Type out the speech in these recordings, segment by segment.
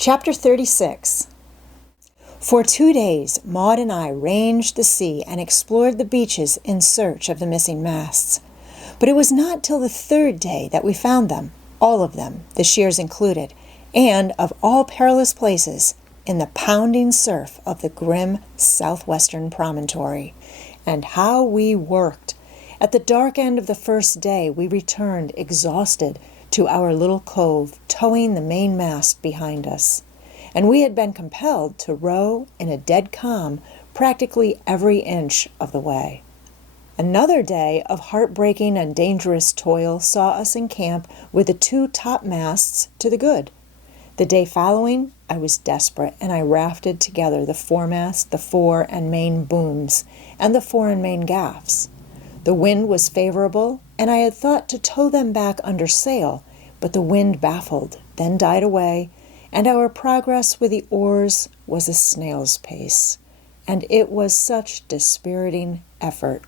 Chapter 36. For 2 days, Maud and I ranged the sea and explored the beaches in search of the missing masts. But it was not till the 3rd day that we found them, all of them, the shears included, and, of all perilous places, in the pounding surf of the grim southwestern promontory. And how we worked! At the dark end of the first day, we returned exhausted to our little cove, towing the main mast behind us. And we had been compelled to row in a dead calm practically every inch of the way. Another day of heartbreaking and dangerous toil saw us in camp with the 2 topmasts to the good. The day following, I was desperate, and I rafted together the foremast, the fore and main booms, and the fore and main gaffs. The wind was favorable, and I had thought to tow them back under sail, but the wind baffled, then died away, and our progress with the oars was a snail's pace. And it was such dispiriting effort.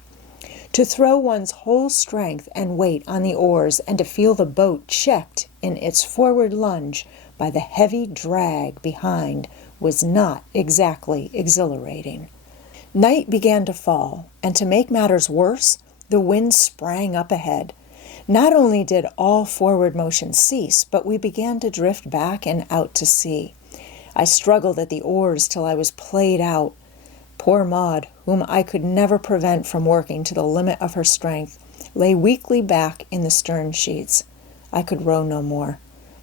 To throw one's whole strength and weight on the oars and to feel the boat checked in its forward lunge by the heavy drag behind was not exactly exhilarating. Night began to fall, and to make matters worse, the wind sprang up ahead. Not only did all forward motion cease, but we began to drift back and out to sea. I struggled at the oars till I was played out. Poor Maud, whom I could never prevent from working to the limit of her strength, lay weakly back in the stern sheets. I could row no more.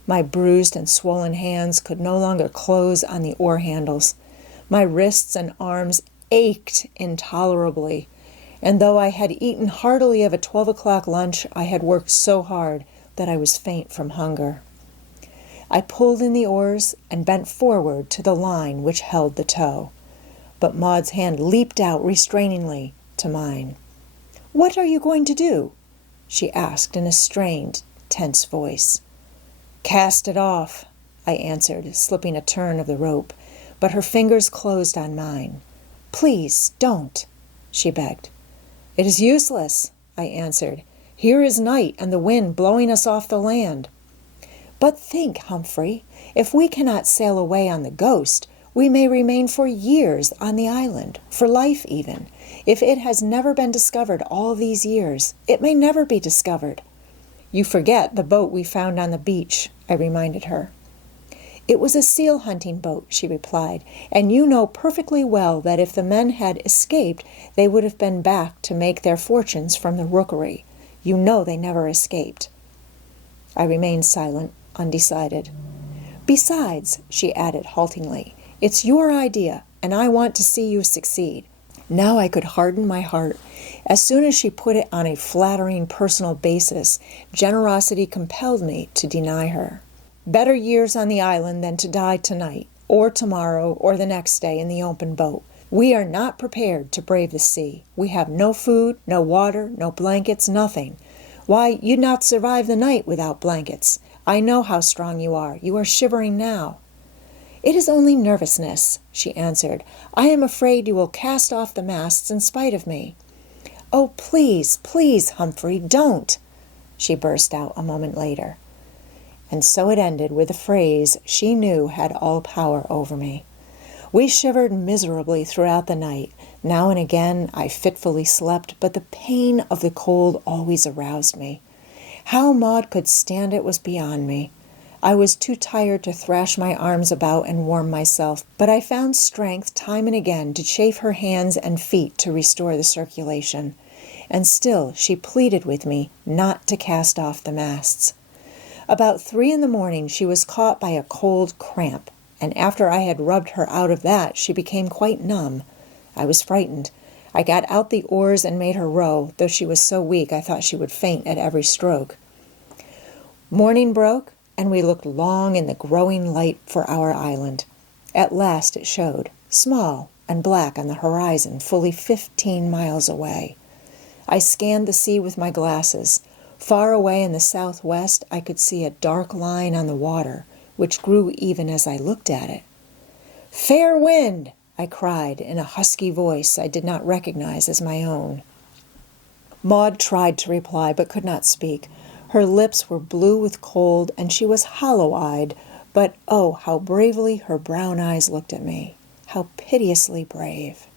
My bruised and swollen hands could no longer close on the oar handles. My wrists and arms ached intolerably, and though I had eaten heartily of a 12 o'clock lunch, I had worked so hard that I was faint from hunger. I pulled in the oars and bent forward to the line which held the tow, but Maud's hand leaped out restrainingly to mine. "What are you going to do?" she asked in a strained, tense voice. "Cast it off," I answered, slipping a turn of the rope, but her fingers closed on mine. "Please, don't," she begged. "It is useless," I answered. "Here is night and the wind blowing us off the land." "But think, Humphrey, if we cannot sail away on the Ghost, we may remain for years on the island, for life even. If it has never been discovered all these years, it may never be discovered." "You forget the boat we found on the beach," I reminded her. "It was a seal hunting boat," she replied, "and you know perfectly well that if the men had escaped, they would have been back to make their fortunes from the rookery. You know they never escaped." I remained silent, undecided. "Besides," she added haltingly, "it's your idea, and I want to see you succeed." Now I could harden my heart. As soon as she put it on a flattering personal basis, generosity compelled me to deny her. "Better years on the island than to die tonight, or tomorrow, or the next day in the open boat. We are not prepared to brave the sea. We have no food, no water, no blankets, nothing. Why, you'd not survive the night without blankets. I know how strong you are. You are shivering now." "It is only nervousness," she answered. "I am afraid you will cast off the masts in spite of me." "Oh, please, please, Humphrey, don't," she burst out a moment later. And so it ended with a phrase she knew had all power over me. We shivered miserably throughout the night. Now and again I fitfully slept, but the pain of the cold always aroused me. How Maud could stand it was beyond me. I was too tired to thrash my arms about and warm myself, but I found strength time and again to chafe her hands and feet to restore the circulation. And still she pleaded with me not to cast off the masts. About 3 in the morning she was caught by a cold cramp, and after I had rubbed her out of that, she became quite numb. I was frightened. I got out the oars and made her row, though she was so weak I thought she would faint at every stroke. Morning broke, and we looked long in the growing light for our island. At last it showed, small and black on the horizon, fully 15 miles away. I scanned the sea with my glasses. Far away in the southwest, I could see a dark line on the water, which grew even as I looked at it. "Fair wind!" I cried in a husky voice I did not recognize as my own. Maud tried to reply, but could not speak. Her lips were blue with cold, and she was hollow-eyed, But oh, how bravely her brown eyes looked at me. How piteously brave.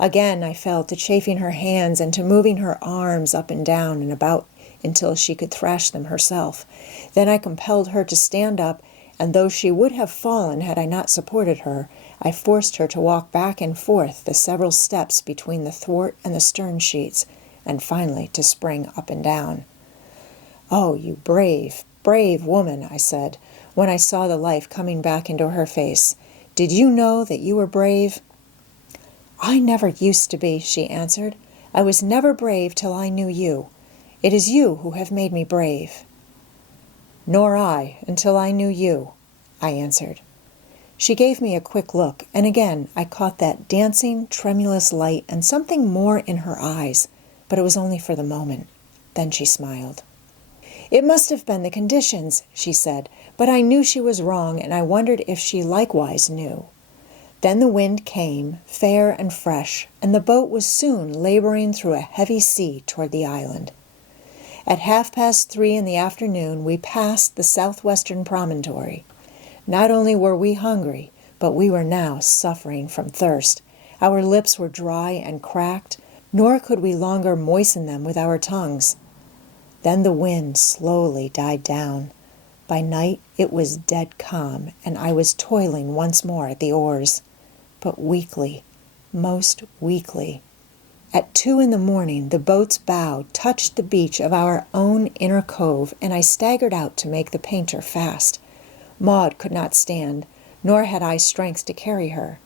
Again I fell to chafing her hands and to moving her arms up and down and about until she could thrash them herself. Then I compelled her to stand up, and though she would have fallen had I not supported her, I forced her to walk back and forth the several steps between the thwart and the stern sheets, and finally to spring up and down. "Oh, you brave, brave woman," I said, when I saw the life coming back into her face. "Did you know that you were brave?" "I never used to be," she answered. "I was never brave till I knew you. It is you who have made me brave." "Nor I, until I knew you," I answered. She gave me a quick look, and again I caught that dancing, tremulous light and something more in her eyes, but it was only for the moment. Then she smiled. "It must have been the conditions," she said, but I knew she was wrong, and I wondered if she likewise knew. Then the wind came, fair and fresh, and the boat was soon laboring through a heavy sea toward the island. At 3:30 in the afternoon we passed the southwestern promontory. Not only were we hungry, but we were now suffering from thirst. Our lips were dry and cracked, nor could we longer moisten them with our tongues. Then the wind slowly died down. By night it was dead calm, and I was toiling once more at the oars, but weakly, most weakly. At 2 in the morning the boat's bow touched the beach of our own inner cove, and I staggered out to make the painter fast. Maud could not stand, nor had I strength to carry her.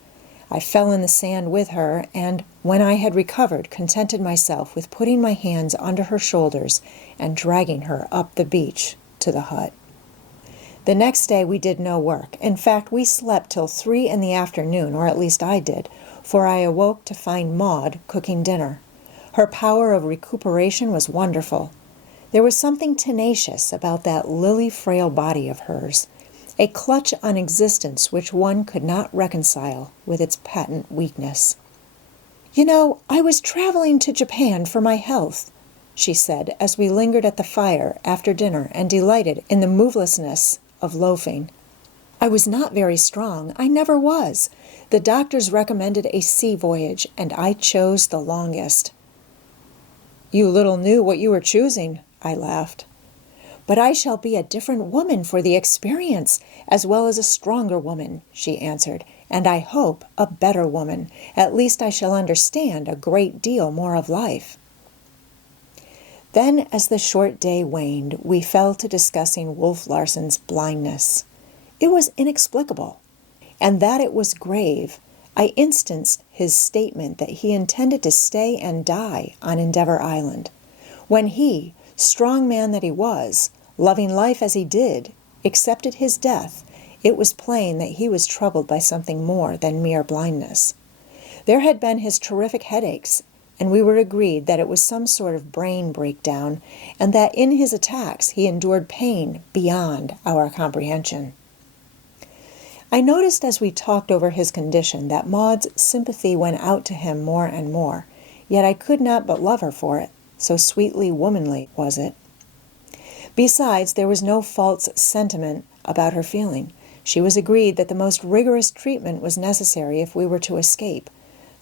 I fell in the sand with her, and, when I had recovered, contented myself with putting my hands under her shoulders and dragging her up the beach to the hut. The next day we did no work. In fact, we slept till 3 in the afternoon, or at least I did, for I awoke to find Maud cooking dinner. Her power of recuperation was wonderful. There was something tenacious about that lily-frail body of hers, a clutch on existence which one could not reconcile with its patent weakness. "You know, I was traveling to Japan for my health," she said as we lingered at the fire after dinner and delighted in the movelessness of loafing. "I was not very strong. I never was. The doctors recommended a sea voyage, and I chose the longest." "You little knew what you were choosing," I laughed. "But I shall be a different woman for the experience, as well as a stronger woman," she answered, "and I hope a better woman. At least I shall understand a great deal more of life." Then, as the short day waned, we fell to discussing Wolf Larson's blindness. It was inexplicable, and that it was grave. I instanced his statement that he intended to stay and die on Endeavor Island. When he, strong man that he was, loving life as he did, accepted his death, it was plain that he was troubled by something more than mere blindness. There had been his terrific headaches, and we were agreed that it was some sort of brain breakdown, and that in his attacks he endured pain beyond our comprehension. I noticed as we talked over his condition that Maud's sympathy went out to him more and more, yet I could not but love her for it, so sweetly womanly was it. Besides, there was no false sentiment about her feeling. She was agreed that the most rigorous treatment was necessary if we were to escape,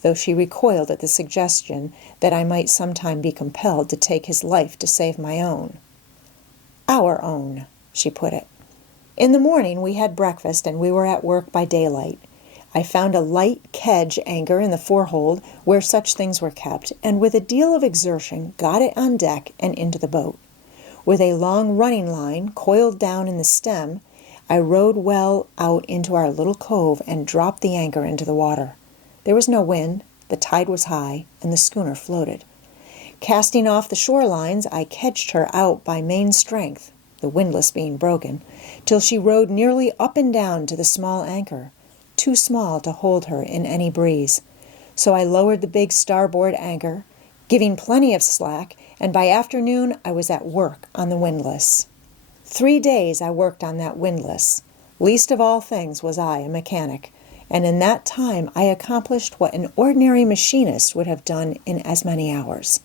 though she recoiled at the suggestion that I might sometime be compelled to take his life to save my own. "Our own," she put it. In the morning we had breakfast, and we were at work by daylight. I found a light kedge anchor in the forehold where such things were kept, and with a deal of exertion got it on deck and into the boat. With a long running line coiled down in the stem, I rowed well out into our little cove and dropped the anchor into the water. There was no wind, the tide was high, and the schooner floated. Casting off the shore lines, I kedged her out by main strength, the windlass being broken, till she rode nearly up and down to the small anchor, too small to hold her in any breeze. So I lowered the big starboard anchor, giving plenty of slack, and by afternoon I was at work on the windlass. 3 days I worked on that windlass. Least of all things was I a mechanic, and in that time I accomplished what an ordinary machinist would have done in as many hours.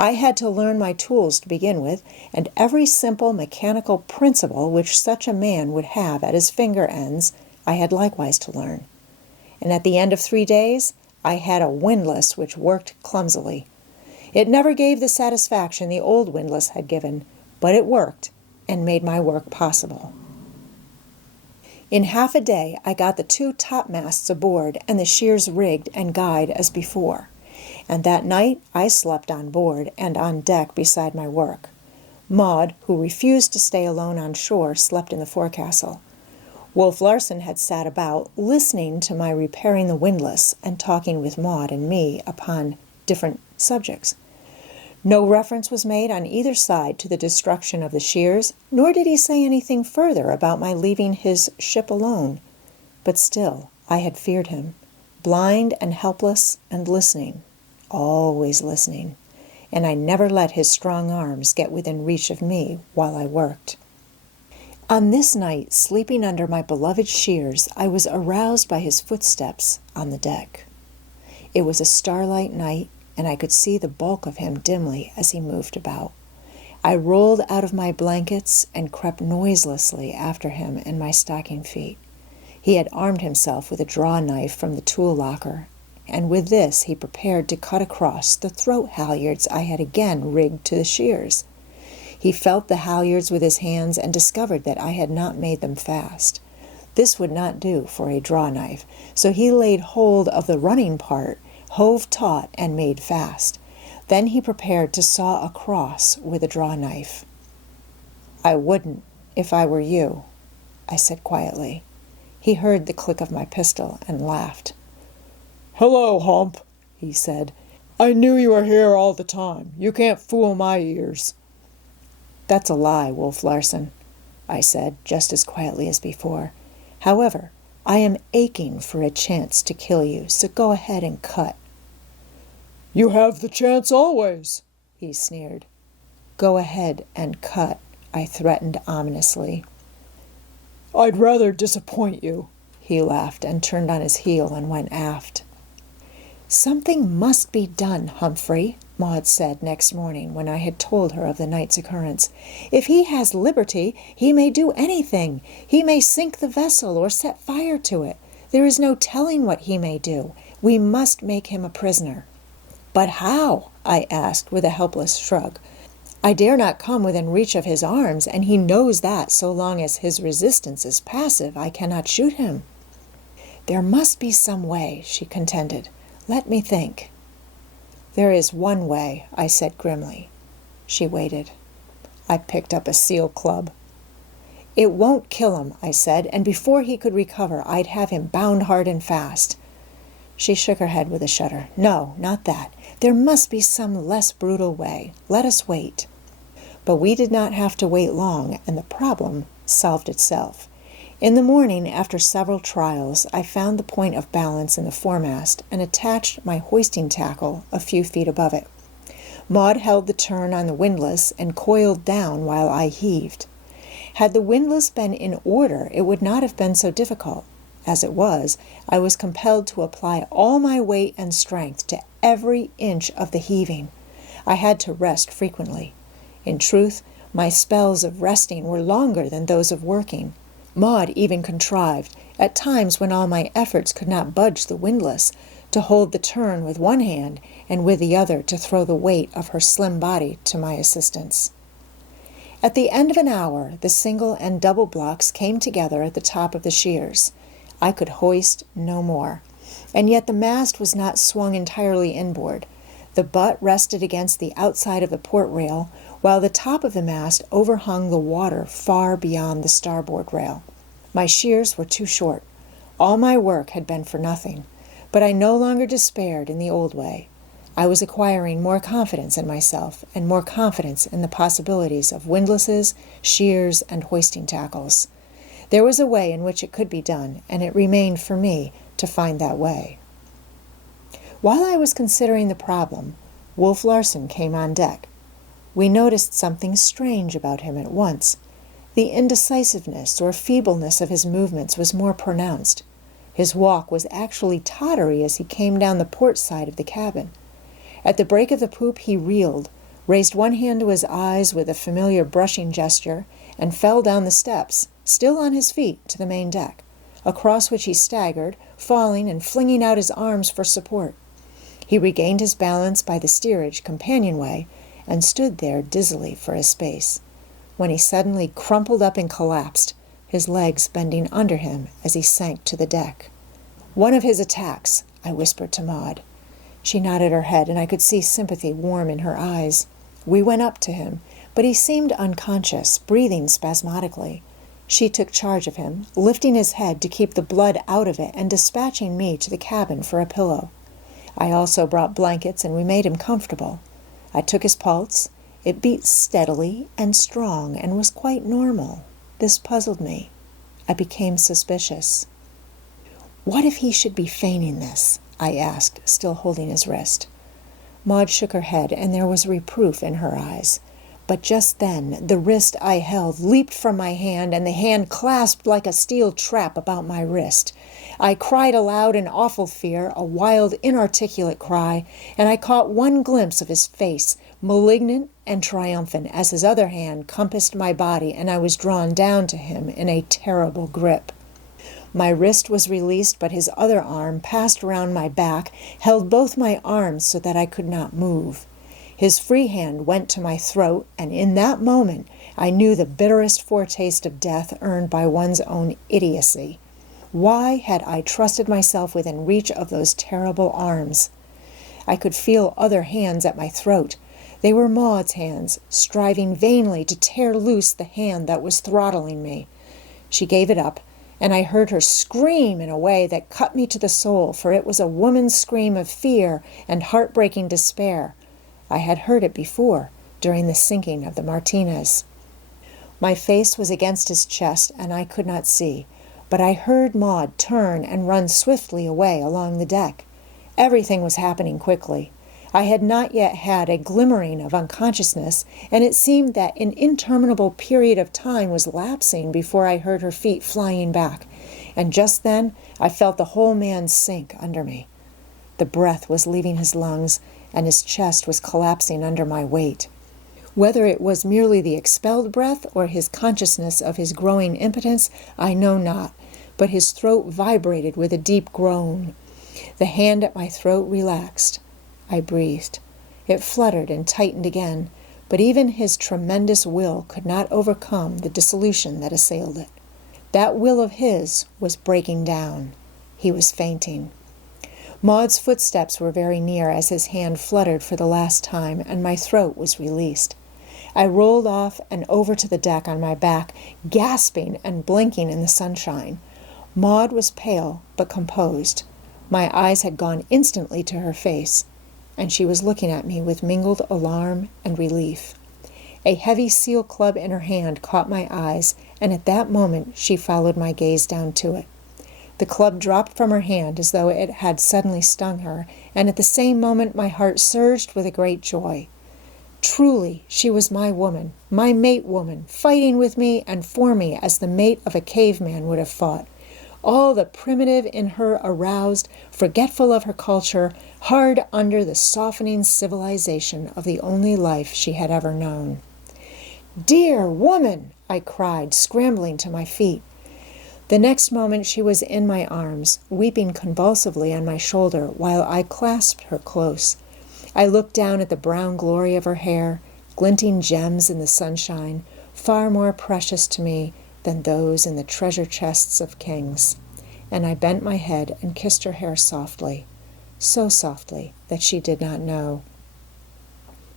I had to learn my tools to begin with, and every simple mechanical principle which such a man would have at his finger ends, I had likewise to learn. And at the end of 3 days, I had a windlass which worked clumsily. It never gave the satisfaction the old windlass had given, but it worked and made my work possible. In half a day, I got the 2 topmasts aboard and the shears rigged and guyed as before. And that night I slept on board and on deck beside my work. Maud, who refused to stay alone on shore, slept in the forecastle. Wolf Larson had sat about, listening to my repairing the windlass and talking with Maud and me upon different subjects. No reference was made on either side to the destruction of the shears, nor did he say anything further about my leaving his ship alone. But still, I had feared him, blind and helpless and listening, always listening, and I never let his strong arms get within reach of me while I worked. On this night, sleeping under my beloved shears, I was aroused by his footsteps on the deck. It was a starlight night, and I could see the bulk of him dimly as he moved about. I rolled out of my blankets and crept noiselessly after him in my stocking feet. He had armed himself with a draw knife from the tool locker, and with this he prepared to cut across the throat halyards I had again rigged to the shears. He felt the halyards with his hands and discovered that I had not made them fast. This would not do for a draw knife, so he laid hold of the running part, hove taut, and made fast. Then he prepared to saw across with a draw knife. "I wouldn't, if I were you," I said quietly. He heard the click of my pistol and laughed. "Hello, Hump," he said. "I knew you were here all the time. You can't fool my ears." "That's a lie, Wolf Larson," I said, just as quietly as before. "However, I am aching for a chance to kill you, so go ahead and cut." "You have the chance always," he sneered. "Go ahead and cut," I threatened ominously. "I'd rather disappoint you," he laughed and turned on his heel and went aft. "Something must be done, Humphrey," Maud said next morning when I had told her of the night's occurrence. "If he has liberty, he may do anything. He may sink the vessel or set fire to it. There is no telling what he may do. We must make him a prisoner." "But how?" I asked with a helpless shrug. "I dare not come within reach of his arms, and he knows that so long as his resistance is passive, I cannot shoot him." "There must be some way," she contended. "Let me think." "There is one way," I said grimly. She waited. I picked up a seal club. "It won't kill him," I said, "and before he could recover, I'd have him bound hard and fast." She shook her head with a shudder. "No, not that. There must be some less brutal way. Let us wait." But we did not have to wait long, and the problem solved itself. In the morning, after several trials, I found the point of balance in the foremast and attached my hoisting tackle a few feet above it. Maud held the turn on the windlass and coiled down while I heaved. Had the windlass been in order, it would not have been so difficult. As it was, I was compelled to apply all my weight and strength to every inch of the heaving. I had to rest frequently. In truth, my spells of resting were longer than those of working. Maud even contrived, at times when all my efforts could not budge the windlass, to hold the turn with one hand and with the other to throw the weight of her slim body to my assistance. At the end of an hour, the single and double blocks came together at the top of the shears. I could hoist no more, and yet the mast was not swung entirely inboard. The butt rested against the outside of the port rail, while the top of the mast overhung the water far beyond the starboard rail. My shears were too short. All my work had been for nothing, but I no longer despaired in the old way. I was acquiring more confidence in myself and more confidence in the possibilities of windlasses, shears, and hoisting tackles. There was a way in which it could be done, and it remained for me to find that way. While I was considering the problem, Wolf Larson came on deck. We noticed something strange about him at once. The indecisiveness or feebleness of his movements was more pronounced. His walk was actually tottery as he came down the port side of the cabin. At the break of the poop he reeled, raised one hand to his eyes with a familiar brushing gesture, and fell down the steps, still on his feet, to the main deck, across which he staggered, falling and flinging out his arms for support. He regained his balance by the steerage companionway and stood there dizzily for a space, when he suddenly crumpled up and collapsed, his legs bending under him as he sank to the deck. "One of his attacks," I whispered to Maud. She nodded her head, and I could see sympathy warm in her eyes. We went up to him, but he seemed unconscious, breathing spasmodically. She took charge of him, lifting his head to keep the blood out of it and dispatching me to the cabin for a pillow. I also brought blankets, and we made him comfortable. I took his pulse. It beat steadily and strong and was quite normal. This puzzled me. I became suspicious. "What if he should be feigning this?" I asked, still holding his wrist. Maud shook her head, and there was reproof in her eyes. But just then the wrist I held leaped from my hand, and the hand clasped like a steel trap about my wrist. I cried aloud in awful fear, a wild, inarticulate cry, and I caught one glimpse of his face, malignant and triumphant, as his other hand compassed my body, and I was drawn down to him in a terrible grip. My wrist was released, but his other arm, passed around my back, held both my arms so that I could not move. His free hand went to my throat, and in that moment I knew the bitterest foretaste of death earned by one's own idiocy. Why had I trusted myself within reach of those terrible arms? I could feel other hands at my throat. They were Maud's hands, striving vainly to tear loose the hand that was throttling me. She gave it up, and I heard her scream in a way that cut me to the soul, for it was a woman's scream of fear and heartbreaking despair. I had heard it before, during the sinking of the Martinez. My face was against his chest, and I could not see, but I heard Maud turn and run swiftly away along the deck. Everything was happening quickly. I had not yet had a glimmering of unconsciousness, and it seemed that an interminable period of time was lapsing before I heard her feet flying back, and just then I felt the whole man sink under me. The breath was leaving his lungs, and his chest was collapsing under my weight. Whether it was merely the expelled breath or his consciousness of his growing impotence, I know not, but his throat vibrated with a deep groan. The hand at my throat relaxed. I breathed. It fluttered and tightened again, but even his tremendous will could not overcome the dissolution that assailed it. That will of his was breaking down. He was fainting. Maud's footsteps were very near as his hand fluttered for the last time, and my throat was released. I rolled off and over to the deck on my back, gasping and blinking in the sunshine. Maud was pale but composed. My eyes had gone instantly to her face, and she was looking at me with mingled alarm and relief. A heavy seal club in her hand caught my eyes, and at that moment she followed my gaze down to it. The club dropped from her hand as though it had suddenly stung her, and at the same moment my heart surged with a great joy. Truly, she was my woman, my mate woman, fighting with me and for me as the mate of a caveman would have fought. All the primitive in her aroused, forgetful of her culture, hard under the softening civilization of the only life she had ever known. "Dear woman!" I cried, scrambling to my feet. The next moment she was in my arms, weeping convulsively on my shoulder while I clasped her close. I looked down at the brown glory of her hair, glinting gems in the sunshine, far more precious to me than those in the treasure chests of kings, and I bent my head and kissed her hair softly, so softly that she did not know.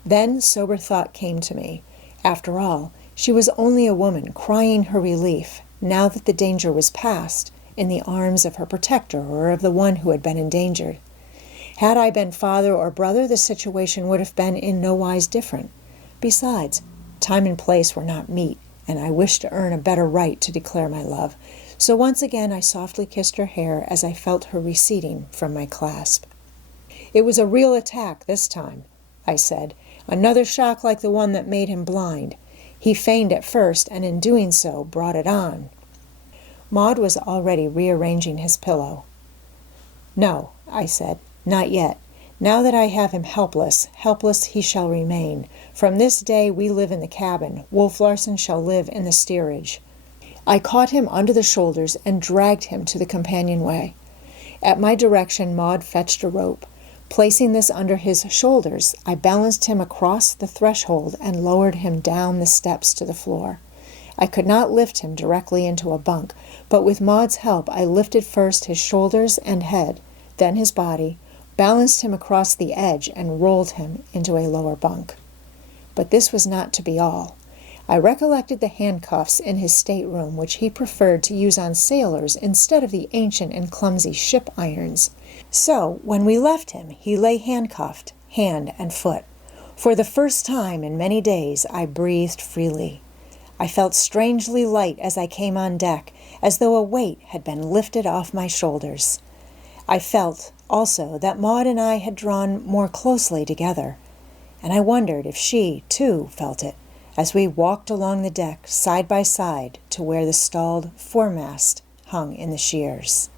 Then sober thought came to me. After all, she was only a woman crying her relief, now that the danger was past, in the arms of her protector or of the one who had been endangered. Had I been father or brother, the situation would have been in no wise different. Besides, time and place were not meet, and I wished to earn a better right to declare my love. So once again I softly kissed her hair as I felt her receding from my clasp. "It was a real attack this time," I said. "Another shock like the one that made him blind. He feigned at first, and in doing so brought it on." Maud was already rearranging his pillow. "No," I said, "not yet. Now that I have him helpless, helpless he shall remain. From this day we live in the cabin. Wolf Larson shall live in the steerage. I caught him under the shoulders and dragged him to the companionway. At my direction, Maud fetched a rope. Placing this under his shoulders, I balanced him across the threshold and lowered him down the steps to the floor. I could not lift him directly into a bunk, but with Maud's help I lifted first his shoulders and head, then his body, balanced him across the edge, and rolled him into a lower bunk. But this was not to be all. I recollected the handcuffs in his stateroom, which he preferred to use on sailors instead of the ancient and clumsy ship irons. So, when we left him, he lay handcuffed, hand and foot. For the first time in many days, I breathed freely. I felt strangely light as I came on deck, as though a weight had been lifted off my shoulders. I felt, also, that Maud and I had drawn more closely together, and I wondered if she, too, felt it, as we walked along the deck side by side to where the stalled foremast hung in the shears.